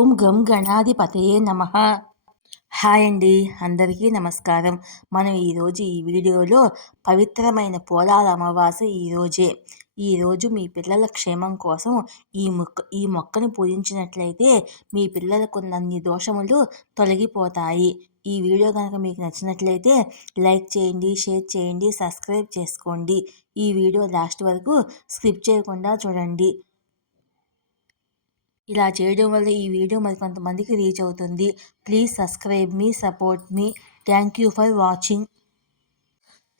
ఓం గం గణాధిపతయే నమః. హాయ్ అండి, అందరికీ నమస్కారం. మనం ఈరోజు ఈ వీడియోలో పవిత్రమైన పోలాల అమావాస్య ఈరోజు మీ పిల్లల క్షేమం కోసం ఈ మొక్కను పూజించినట్లయితే మీ పిల్లలకున్నన్ని దోషములు తొలగిపోతాయి. ఈ వీడియో కనుక మీకు నచ్చినట్లయితే లైక్ చేయండి, షేర్ చేయండి, సబ్స్క్రైబ్ చేసుకోండి. ఈ వీడియో లాస్ట్ వరకు స్కిప్ చేయకుండా చూడండి. ఇలా చేయడం వల్ల ఈ వీడియో మరికొంతమందికి రీచ్ అవుతుంది. Please subscribe me, support me. Thank you for watching.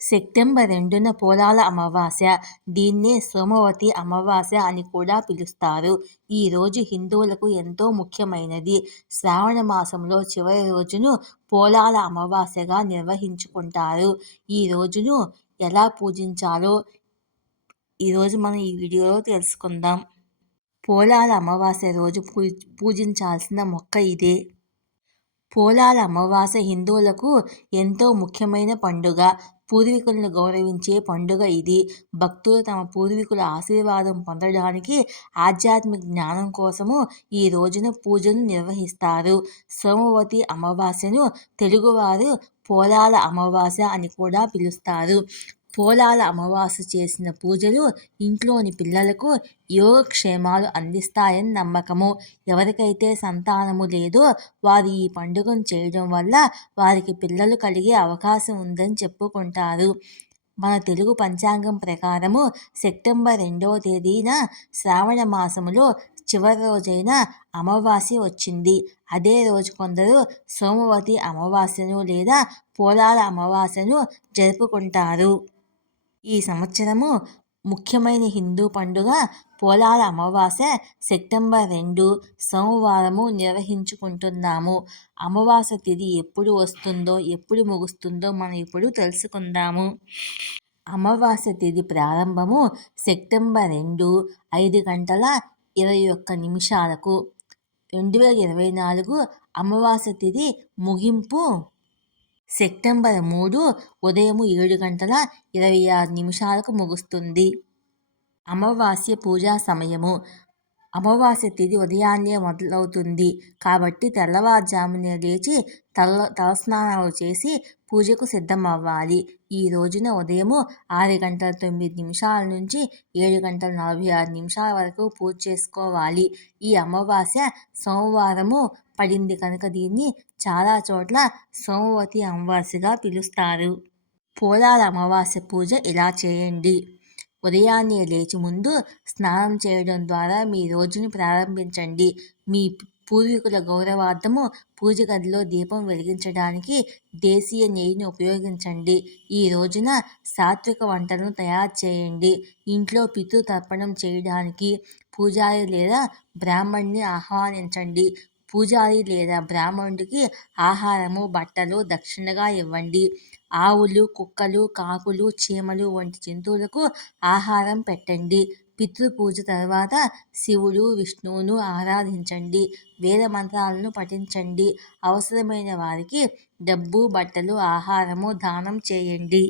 September 2న పోలాల అమావాస్య. దీన్నే సోమవతి అమావాస్య అని కూడా పిలుస్తారు. ఈ రోజు హిందువులకు ఎంతో ముఖ్యమైనది. శ్రావణ మాసంలో చివరి రోజును పోలాల అమావాస్యగా నిర్వహించుకుంటారు. ఈ రోజును ఎలా పూజించాలో ఈరోజు మనం ఈ వీడియోలో తెలుసుకుందాం. పోలాల అమావాస్య రోజు పూజించాల్సిన మొక్క ఇదే. పోలాల అమావాస్య హిందువులకు ఎంతో ముఖ్యమైన పండుగ. పూర్వీకులను గౌరవించే పండుగ ఇది. భక్తులు తమ పూర్వీకుల ఆశీర్వాదం పొందడానికి, ఆధ్యాత్మిక జ్ఞానం కోసము ఈ రోజున పూజలు నిర్వహిస్తారు. సోమవతి అమావాస్యను తెలుగువారు పోలాల అమావాస్య అని కూడా పిలుస్తారు. పోలాల అమావాస్య చేసిన పూజలు ఇంట్లోని పిల్లలకు యోగక్షేమాలు అందిస్తాయని నమ్మకము. ఎవరికైతే సంతానము లేదో వారు ఈ పండుగను చేయడం వల్ల వారికి పిల్లలు కలిగే అవకాశం ఉందని చెప్పుకుంటారు. మన తెలుగు పంచాంగం ప్రకారము సెప్టెంబర్ 2వ తేదీన శ్రావణ మాసములో చివరి రోజైన అమావాస్య వచ్చింది. అదే రోజు కొందరు సోమవతి అమావాస్యను లేదా పోలాల అమావాస్యను జరుపుకుంటారు. ఈ సంవత్సరము ముఖ్యమైన హిందూ పండుగ పోలాల అమావాస్య సెప్టెంబర్ 2 సోమవారము నిర్వహించుకుంటున్నాము. అమావాస్య తిథి ఎప్పుడు వస్తుందో, ఎప్పుడు ముగుస్తుందో మనం ఇప్పుడు తెలుసుకుందాము. అమావాస్య తిథి ప్రారంభము సెప్టెంబర్ 2 5:21 2024. అమావాస్య తిథి ముగింపు సెప్టెంబర్ 3 ఉదయం 7:26 ముగుస్తుంది. అమావాస్య పూజా సమయము. అమావాస్య తిథి ఉదయాన్నే మొదలవుతుంది కాబట్టి తెల్లవారుజామునే లేచి తలస్నానాలు చేసి పూజకు సిద్ధమవ్వాలి. ఈ రోజున ఉదయం 6:09 నుంచి 7:46 వరకు పూజ చేసుకోవాలి. ఈ అమావాస్య సోమవారము పడింది కనుక దీన్ని చాలా చోట్ల సోమవతి అమావాస్యగా పిలుస్తారు. పోలాల అమావాస్య పూజ ఇలా చేయండి. ఉదయాన్నే లేచి ముందు స్నానం చేయడం ద్వారా మీ రోజును ప్రారంభించండి. మీ పూర్వీకుల గౌరవార్థము పూజ గదిలో దీపం వెలిగించడానికి దేశీయ నెయ్యిని ఉపయోగించండి. ఈ రోజున సాత్విక వంటలను తయారు చేయండి. ఇంట్లో పితృతర్పణం చేయడానికి పూజారి లేదా బ్రాహ్మణ్ణి ఆహ్వానించండి. పూజారి లేదా బ్రాహ్మణుడికి ఆహారము, బట్టలు దక్షిణగా ఇవ్వండి. ఆవులు, కుక్కలు, కాకులు, చీమలు వంటి జంతువులకు ఆహారం పెట్టండి. పితృపూజ తర్వాత శివుడు, విష్ణువును ఆరాధించండి. వేద మంత్రాలను పఠించండి. అవసరమైన వారికి డబ్బు, బట్టలు, ఆహారము దానం చేయండి.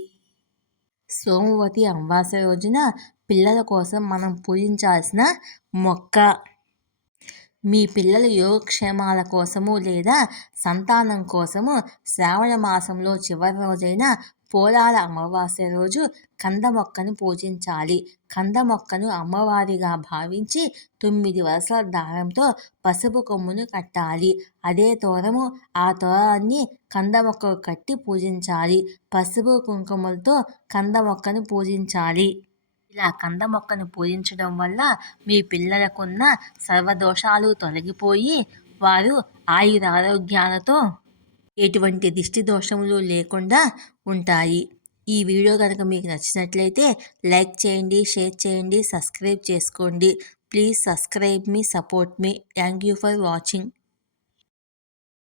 సోమవతి అమావాస్య రోజున పిల్లల కోసం మనం పూజించాల్సిన మొక్క. మీ పిల్లల యోగక్షేమాల కోసము లేదా సంతానం కోసము శ్రావణ మాసంలో చివరి రోజైన పోలాల అమావాస్య రోజు కంద మొక్కను పూజించాలి. కంద మొక్కను అమ్మవారిగా భావించి 9 వరుసల దారంతో పసుపు కొమ్మును కట్టాలి. అదే తోరము, ఆ తోరాన్ని కంద మొక్కకు కట్టి పూజించాలి. పసుపు కుంకుమలతో కంద మొక్కను పూజించాలి. ఇలా కంద మొక్కను పూజించడం వల్ల మీ పిల్లలకున్న సర్వదోషాలు తొలగిపోయి వారు ఆయురారోగ్యాలతో ఎటువంటి దిష్టి దోషములు లేకుండా ఉంటాయి. ఈ వీడియో కనుక మీకు నచ్చినట్లయితే లైక్ చేయండి, షేర్ చేయండి, సబ్స్క్రైబ్ చేసుకోండి. Please subscribe me, support me. Thank you for watching.